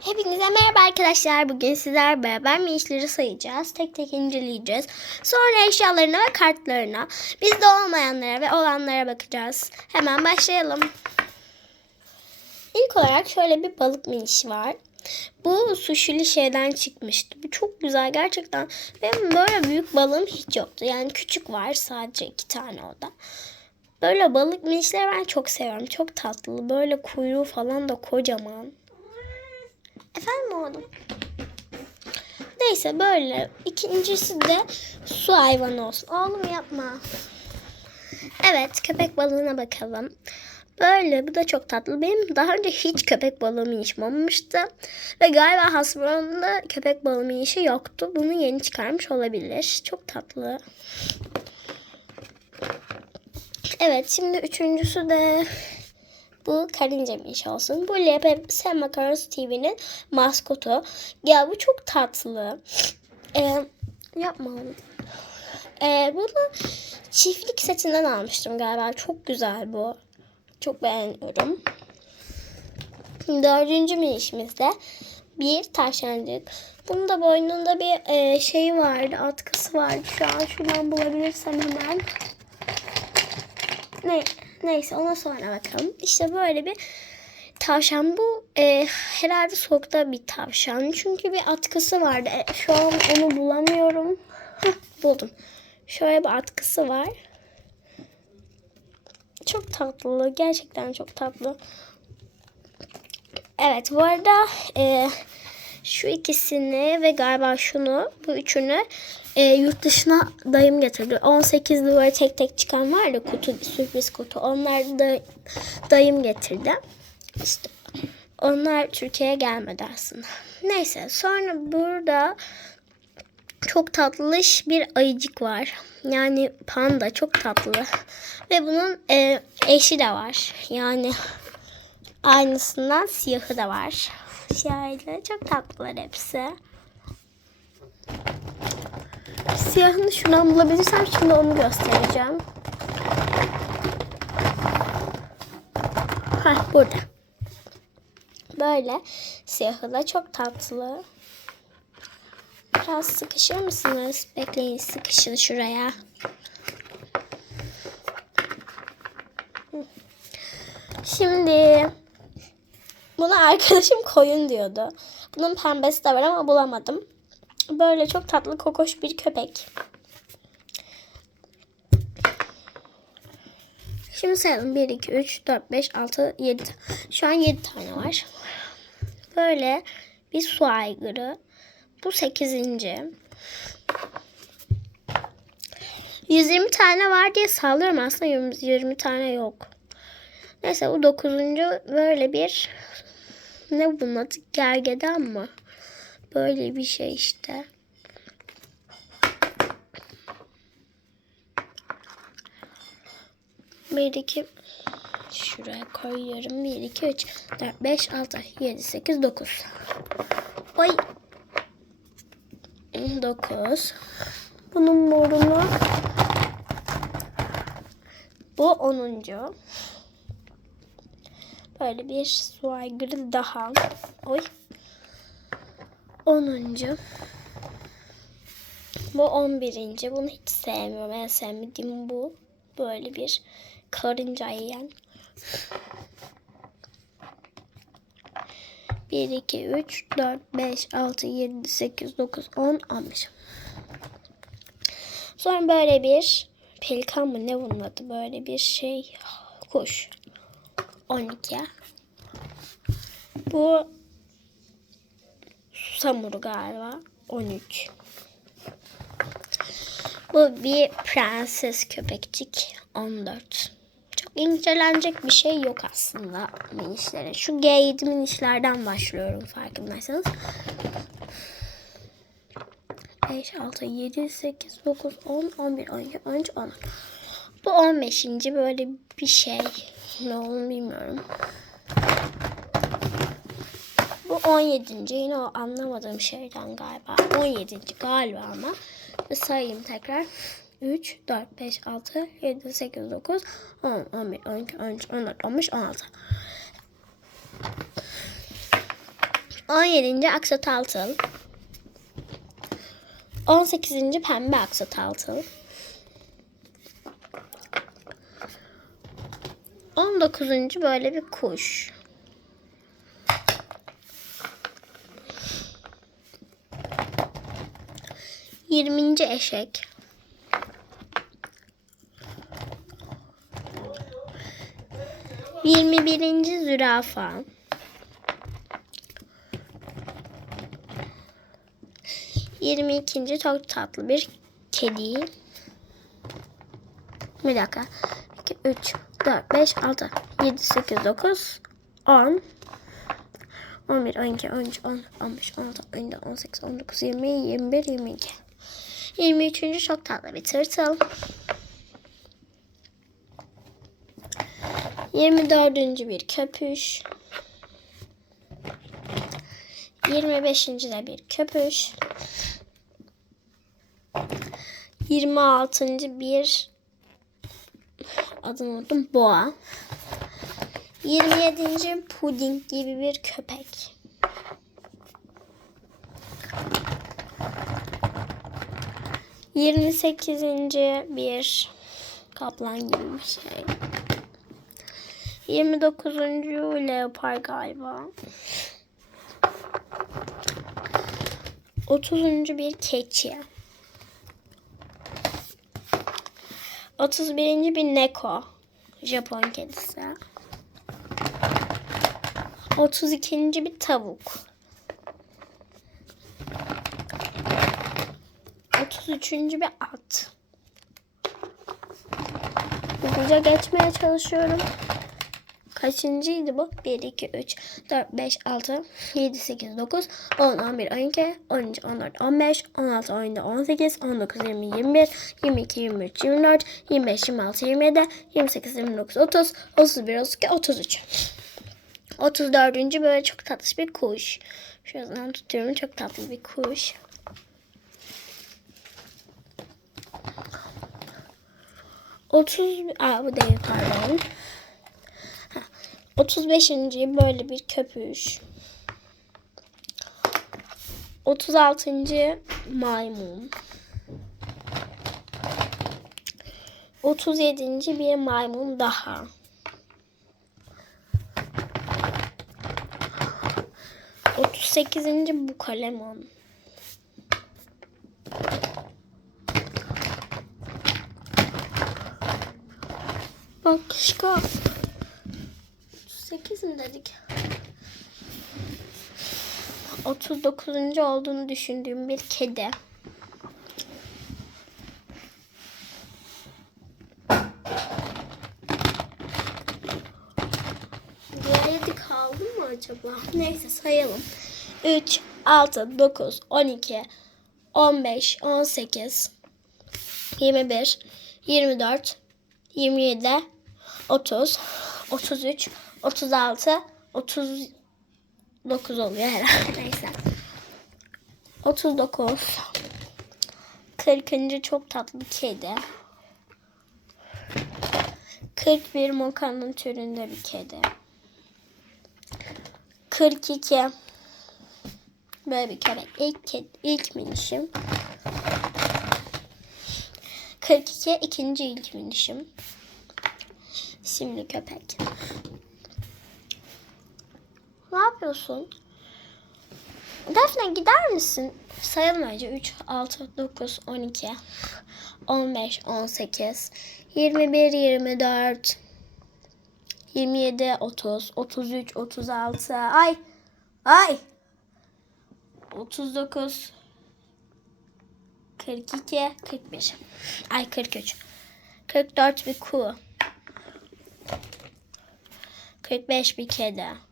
Hepinize merhaba arkadaşlar. Bugün sizler beraber minişleri sayacağız. Tek tek inceleyeceğiz. Sonra eşyalarına ve kartlarına, bizde olmayanlara ve olanlara bakacağız. Hemen başlayalım. İlk olarak şöyle bir balık minişi var. Bu suşili şeyden çıkmıştı. Bu çok güzel gerçekten. Benim böyle büyük balığım hiç yoktu. Yani küçük var sadece iki tane o da. Böyle balık minişleri ben çok seviyorum. Çok tatlı. Böyle kuyruğu falan da kocaman. Efendim oğlum? Neyse böyle. İkincisi de su hayvanı olsun. Oğlum yapma. Evet köpek balığına bakalım. Böyle bu da çok tatlı. Benim daha önce hiç köpek balığı minişim. Ve galiba Hasbro'nun köpek balığı minişi yoktu. Bunu yeni çıkarmış olabilir. Çok tatlı. Evet şimdi üçüncüsü de bu karınca minş olsun. Bu LPS Makaros TV'nin maskotu. Ya bu çok tatlı. Ee, yapma onu. Ee, bunu çiftlik setinden almıştım galiba. Çok güzel bu. Çok beğeniyorum. Dördüncü minişimizde bir tavşancık. Bunun da boynunda bir e, şey vardı, atkısı vardı. Şu an şuradan bulabilirsem hemen. Ne, neyse ona sonra bakalım. İşte böyle bir tavşan. Bu e, herhalde soğukta bir tavşan. Çünkü bir atkısı vardı. E, şu an onu bulamıyorum. Hah, buldum. Şöyle bir atkısı var. Çok tatlı. Gerçekten çok tatlı. Evet bu arada e, şu ikisini ve galiba şunu bu üçünü e, yurt dışına dayım getirdi. 18 böyle tek tek çıkan var ya kutu sürpriz kutu. Onlar da dayım getirdi. İşte onlar Türkiye'ye gelmedi aslında. Neyse sonra burada çok tatlış bir ayıcık var. Yani panda çok tatlı. Ve bunun e, eşi de var. Yani aynısından siyahı da var. Şöyle çok tatlılar hepsi. Siyahını şuradan bulabilirsem şimdi onu göstereceğim. Hah burada. Böyle siyahı da çok tatlı. Biraz sıkışır mısınız? Bekleyin sıkışın şuraya. Şimdi buna arkadaşım koyun diyordu. Bunun pembesi de var ama bulamadım. Böyle çok tatlı kokoş bir köpek. Şimdi sayalım. 1, 2, 3, 4, 5, 6, 7. Şu an 7 tane var. Böyle bir su aygırı. Bu 8. 120 tane var diye sağlıyorum aslında 20, 20 tane yok. Neyse bu 9. böyle bir ne bunun adı gergedan mı? Böyle bir şey işte. Bir iki şuraya koyuyorum. 1 2 3 4 5 6 7 8 9. Oy. 9. Bunun morunu bu 10. Böyle bir su aygırı daha. Oy. 10. Bu 11. Bunu hiç sevmiyorum. En sevmediğim bu. Böyle bir karınca yiyen. 1, 2, 3, 4, 5, 6, 7, 8, 9, 10, 11. Sonra böyle bir pelikan mı ne bunun adı? Böyle bir şey kuş. 12. Bu Samuru galiba. 13. Bu bir prenses köpekçik. 14. Çok incelenecek bir şey yok aslında minişlerin. Şu G7 minişlerden başlıyorum farkındaysanız. 5, 6, 7, 8, 9, 10, 11, 12, 13, 14. Bu 15. böyle bir şey. Ne olduğunu bilmiyorum. Bu 17. Yine o anlamadığım şeyden galiba. 17. galiba ama. Sayayım tekrar. 3, 4, 5, 6, 7, 8, 9, 10, 11, 12, 13, 14, 15, 16. 17. aksataltıl. 18. pembe aksataltıl. 19. böyle bir kuş. Yirminci eşek. Yirmi birinci zürafa. Yirmi ikinci çok tatlı bir kedi. Bir dakika. 2, 3, 4, 5, 6, 7, 8, 9, 10, 11, 12, 13, 14, 15, 16, 17, 18, 19, 20, 21, 22. 23. çok tatlı bir tırtıl. 24. bir köpüş. 25. de bir köpüş. 26. bir adını unuttum boğa. 27. puding gibi bir köpek. Yirmi sekizinci bir kaplan gibi bir şey. Yirmi dokuzuncu leopar galiba. Otuzuncu bir keçi. Otuz birinci bir neko. Japon kedisi. Otuz ikinci bir tavuk. 33. bir at. Hızlıca geçmeye çalışıyorum. Kaçıncıydı bu? 1, 2, 3, 4, 5, 6, 7, 8, 9, 10, 11, 12, 13, 14, 15, 16, 17, 18, 19, 20, 21, 22, 23, 24, 25, 26, 27, 28, 29, 30, 31, 32, 33. 34. böyle çok tatlı bir kuş. Şuradan tutuyorum çok tatlı bir kuş. 30 Aa, bu değil pardon. Ha, 35. böyle bir köpüş. 36. maymun. 37. bir maymun daha. 38. bu kalemon. Başka 38 mi dedik? 39. olduğunu düşündüğüm bir kedi. Diğeri kaldı mı acaba? Neyse sayalım. 3, 6, 9, 12, 15, 18, 21, 24, 27, 30, 33, 36, 39 oluyor herhalde. Neyse. 39. 40. çok tatlı kedi. 41 mokanın türünde bir kedi. 42 böyle bir köpek. İlk, kedi, ilk minişim. 42 ikinci ilk minişim. Şimdi köpek. Yapıyorsun? Defne gider misin? Sayalım önce. 3, 6, 9, 12, 15, 18, 21, 24, 27, 30, 33, 36, ay, ay, 39, 42, 41, ay 43, 44 bir kuğu. 45 bir kedi.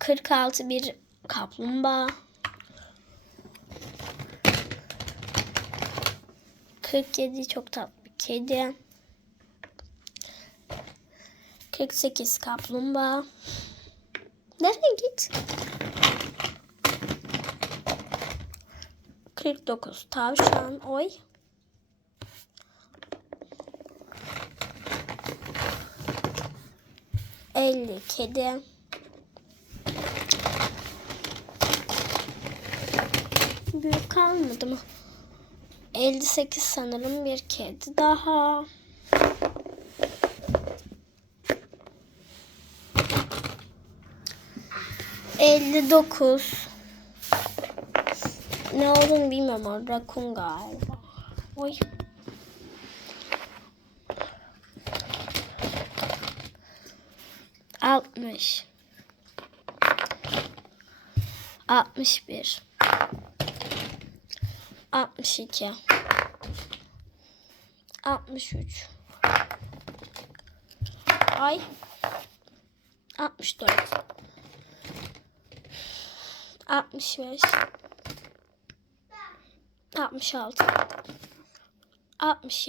46 bir kaplumbağa. 47 çok tatlı bir kedi. 48 kaplumbağa. Nereye git? 49 tavşan. Oy. 50 kedi. Büyük kalmadı mı? 58 sanırım bir kedi daha. Elli dokuz. Ne olduğunu bilmiyorum ama rakun galiba. Oy. Altmış. Altmış bir. Altmış iki. Altmış üç. Ay. Altmış dört. Altmış beş. Altmış altı. Altmış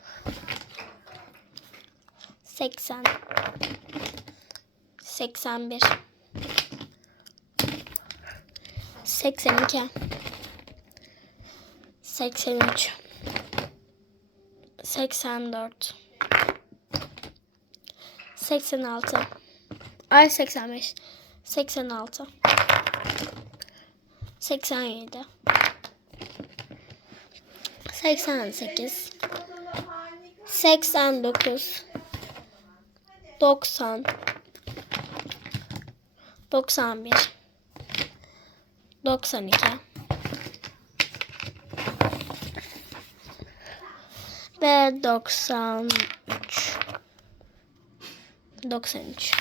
80 81 82 83 84 86 Ay 85 86 87 88 89 yedi. Seksen sekiz. Seksen dokuz. Doksan. Doksan bir. Doksan iki. Ve doksan üç. Doksan üç.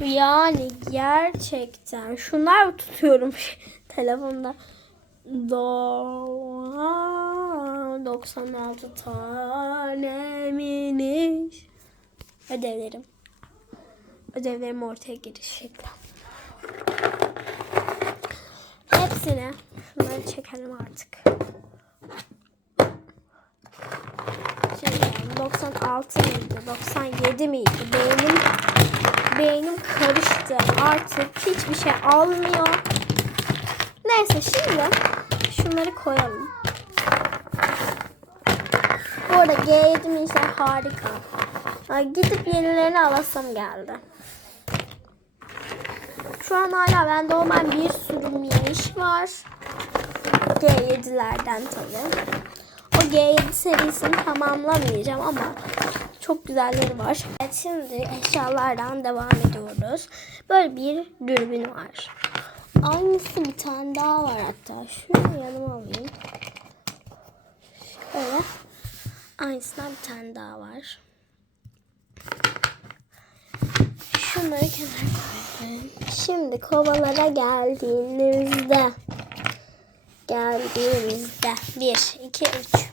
Yani gerçekten şunlar tutuyorum telefonda. Do 96 tane miniş. Ödevlerim. Ödevlerim ortaya giriş şekli. Hepsini şunları çekelim artık. Yani 96 mıydı? 97 miydi? Beynim beynim karıştı. Artık hiçbir şey almıyor. Neyse şimdi şunları koyalım. Bu arada G7 minişler harika. Ay, gidip yenilerini alasım geldi. Şu an hala bende olan bir sürü miniş var. G7'lerden tabii. O G7 serisini tamamlamayacağım ama çok güzelleri var. Evet, şimdi eşyalardan devam ediyoruz. Böyle bir dürbün var. Aynısı bir tane daha var hatta. Şunu yanıma alayım. Şöyle. Aynısından bir tane daha var. Şunları kenara koydum. Şimdi kovalara geldiğimizde geldiğimizde 1, 2, 3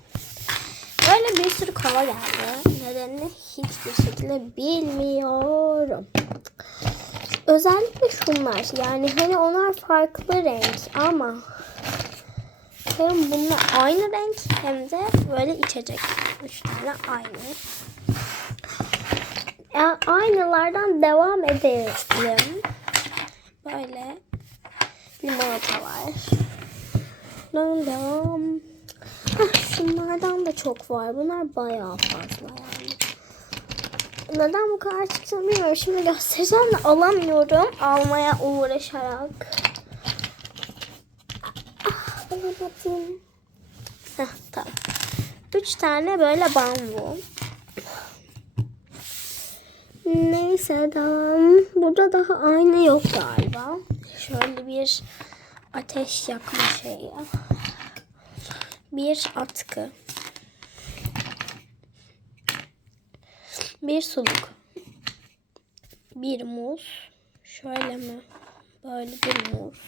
Böyle bir sürü kova geldi. Nedenini hiçbir şekilde bilmiyorum. Özellikle şunlar. Yani hani onlar farklı renk ama hem bunlar aynı renk hem de böyle içecek. Üç tane aynı. Yani aynılardan devam edelim. Böyle limonata var. Bundan devam. Heh, şunlardan da çok var. Bunlar bayağı fazla yani. Neden bu kadar çıktığını bilmiyorum. Şimdi göstereceğim de alamıyorum. Almaya uğraşarak. Ah, alamadım. Heh, tamam. Üç tane böyle bambu. Neyse tamam. Burada daha aynı yok galiba. Şöyle bir ateş yakma şeyi. Bir atkı. Bir suluk. Bir muz. Şöyle mi? Böyle bir muz.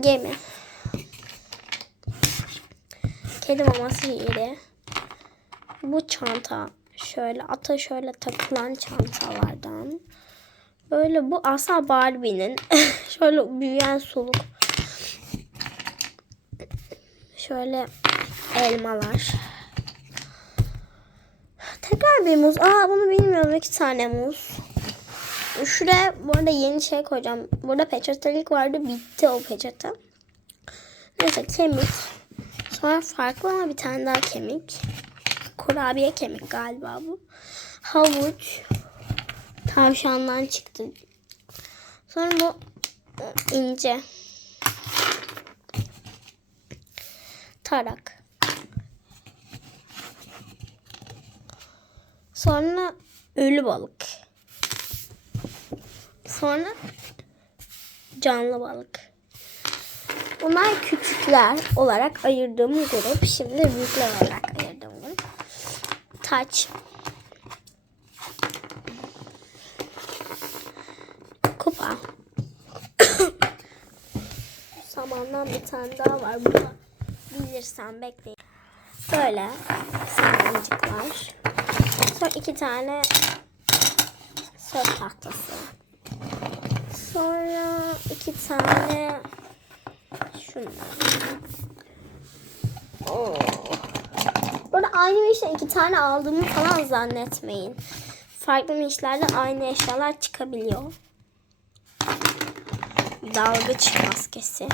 Gemi. Kedi maması yeri. Bu çanta şöyle ata şöyle takılan çantalardan. Böyle bu aslında Barbie'nin şöyle büyüyen soluk. Şöyle elmalar. Tekrar bir muz. Aa bunu bilmiyorum. iki tane muz. Şuraya bu arada yeni şey koyacağım. Burada peçetelik vardı. Bitti o peçete. Neyse kemik. Sonra farklı ama bir tane daha kemik. Kurabiye kemik galiba bu. Havuç. Tavşandan çıktı. Sonra bu e, ince. Tarak. Sonra ölü balık. Sonra canlı balık. Bunlar küçükler olarak ayırdığım grup. Şimdi büyükler olarak ayırdığım grup. Taç. Kupa. Samandan bir tane daha var. Bunu bilirsen bekleyin. Böyle samancıklar. Sonra iki tane söz tahtası. Sonra iki tane şunlar. Oo. Burada aynı işten iki tane aldığımı falan zannetmeyin. Farklı işlerden aynı eşyalar çıkabiliyor. Dalgıç maskesi.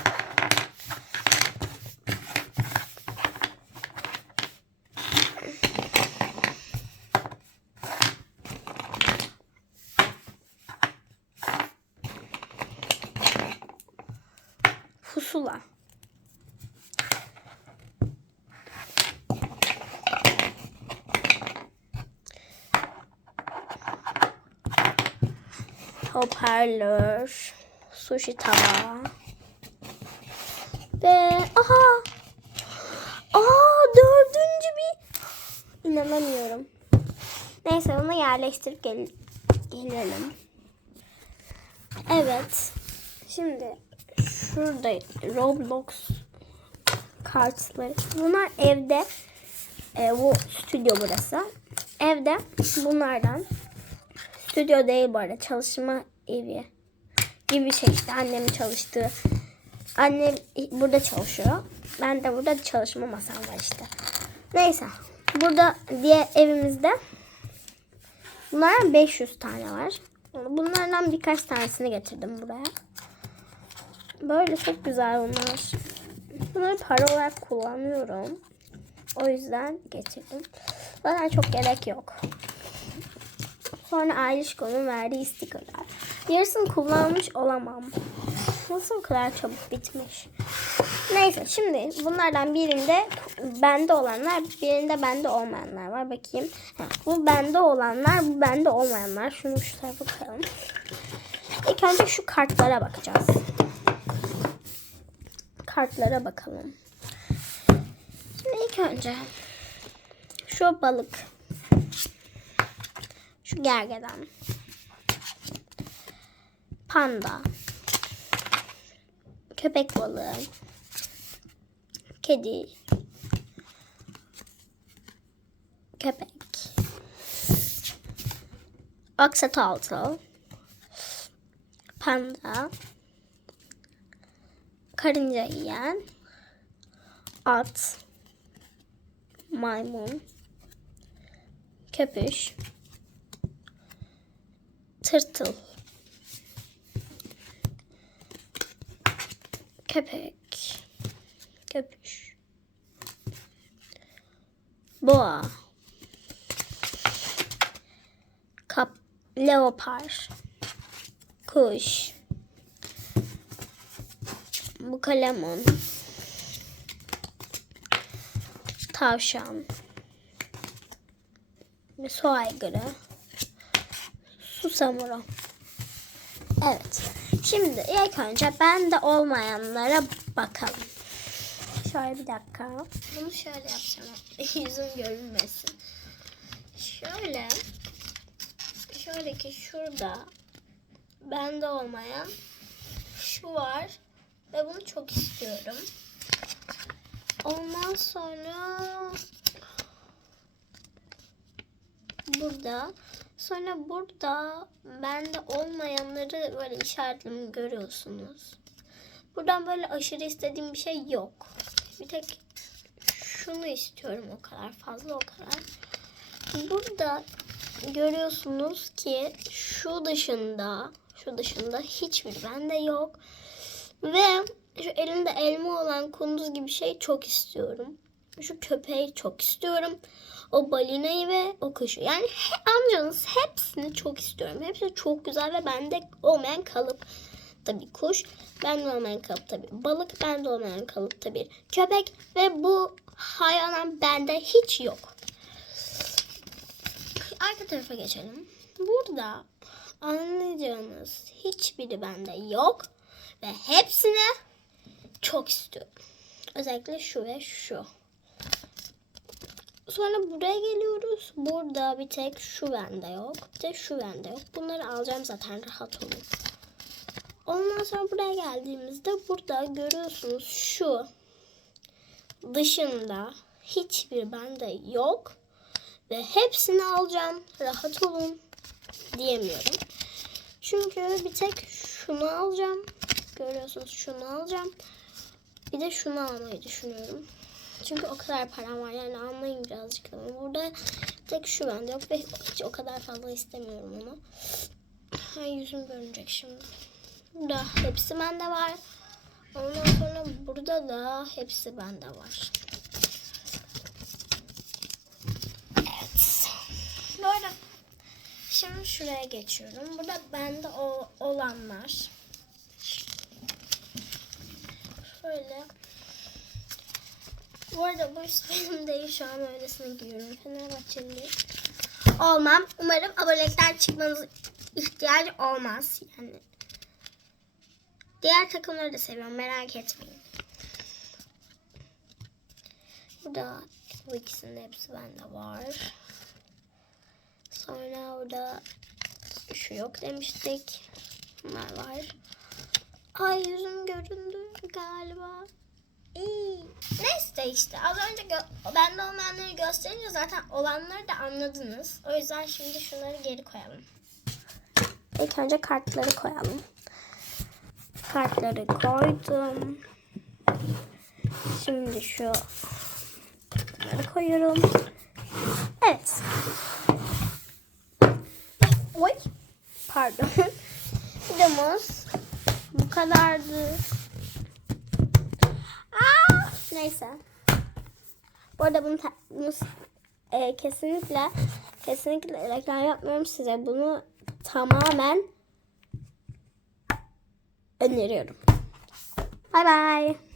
Hoparlör. Sushi tabağı. Ve aha. Aa dördüncü bir. İnanamıyorum. Neyse onu yerleştirip gel gelelim. Evet. Şimdi şurada Roblox kartları. Bunlar evde e, bu stüdyo burası. Evde bunlardan stüdyo değil bu arada çalışma evi gibi şey işte annemin çalıştığı annem burada çalışıyor. Ben de burada çalışma masam var işte. Neyse. Burada diye evimizde bunlardan 500 tane var. Bunlardan birkaç tanesini getirdim buraya. Böyle çok güzel bunlar. Bunları para olarak kullanıyorum. O yüzden getirdim. Zaten çok gerek yok. Sonra Ailişko'nun verdiği stikerler. Yarısını kullanmış olamam. Nasıl kadar çabuk bitmiş? Neyse şimdi bunlardan birinde bende olanlar, birinde bende olmayanlar var. Bakayım. Ha, bu bende olanlar, bu bende olmayanlar. Şunu şu tarafa koyalım. İlk önce şu kartlara bakacağız. Kartlara bakalım. Şimdi ilk önce şu balık. Şu gergedan. Panda. Köpek balığı. Kedi. Köpek. Aksataltı. Panda. Karınca yiyen. At. Maymun. Köpüş. Tırtıl. Köpek. Köpüş. Boğa. Kap. Leopar. Kuş. Bu kalemun. Tavşan. Su aygırı. Susamuru. Evet. Şimdi ilk önce bende olmayanlara bakalım. Şöyle bir dakika. Bunu şöyle yapacağım. Yüzüm görünmesin. Şöyle. Şöyle ki şurada bende olmayan şu var ve bunu çok istiyorum. Ondan sonra burada sonra burada bende olmayanları böyle işaretlemi görüyorsunuz. Buradan böyle aşırı istediğim bir şey yok. Bir tek şunu istiyorum o kadar fazla o kadar. Burada görüyorsunuz ki şu dışında şu dışında hiçbir bende yok. Ve şu elimde elma olan kunduz gibi şey çok istiyorum. Şu köpeği çok istiyorum. O balinayı ve o kuşu. Yani he, amcanız hepsini çok istiyorum. Hepsi çok güzel ve bende olmayan kalıp tabii kuş. Bende olmayan kalıp tabii balık. Bende olmayan kalıp tabii köpek. Ve bu hayvanlar bende hiç yok. Arka tarafa geçelim. Burada anlayacağınız hiçbiri bende yok. Ve hepsini çok istiyorum. Özellikle şu ve şu. Sonra buraya geliyoruz. Burada bir tek şu bende yok. Bir de şu bende yok. Bunları alacağım zaten rahat olun. Ondan sonra buraya geldiğimizde burada görüyorsunuz şu dışında hiçbir bende yok. Ve hepsini alacağım. Rahat olun diyemiyorum. Çünkü bir tek şunu alacağım. Görüyorsunuz şunu alacağım. Bir de şunu almayı düşünüyorum. Çünkü o kadar param var yani anlayın birazcık ama burada tek şu bende yok ve hiç o kadar fazla istemiyorum onu. Ha, yüzüm görünecek şimdi. Burada hepsi bende var. Ondan sonra burada da hepsi bende var. Evet. Böyle. Şimdi şuraya geçiyorum. Burada bende o, olanlar. Şöyle. Bu arada bu üst benim değil. Şu an öylesine giyiyorum. Fenerbahçeli olmam. Umarım abonelikten çıkmanız ihtiyacı olmaz. Yani diğer takımları da seviyorum. Merak etmeyin. Burada bu ikisinin hepsi bende var. Sonra orada şu yok demiştik. Bunlar var. Ay yüzüm göründü galiba. Neyse işte az önce bende olmayanları gösterince zaten olanları da anladınız. O yüzden şimdi şunları geri koyalım. İlk önce kartları koyalım. Kartları koydum. Şimdi şu koyuyorum. Evet. Oy. Pardon. Videomuz bu kadardı. Aa, neyse. Bu arada bunu, bunu e, kesinlikle kesinlikle reklam yapmıyorum size. Bunu tamamen öneriyorum. Bye bye.